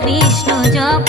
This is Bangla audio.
কৃষ্ণ জপ